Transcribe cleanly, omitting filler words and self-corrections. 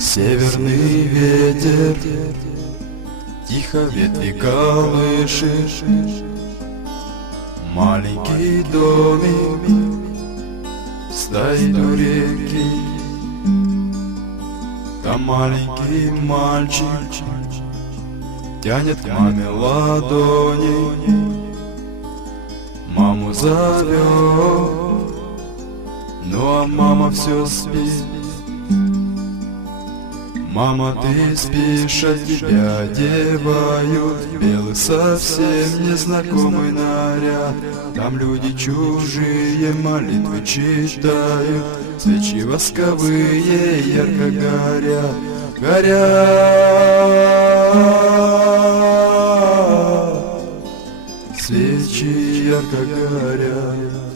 Северный ветер тихо ветви колышет. Маленький домик стоит у реки. Там маленький мальчик тянет к маме ладони. Маму зовет, ну а мама все спит. Мама, ты спишь, от тебя одевают белый совсем незнакомый наряд. Там люди чужие молитвы читают, свечи восковые ярко горят, горят. Свечи ярко горят.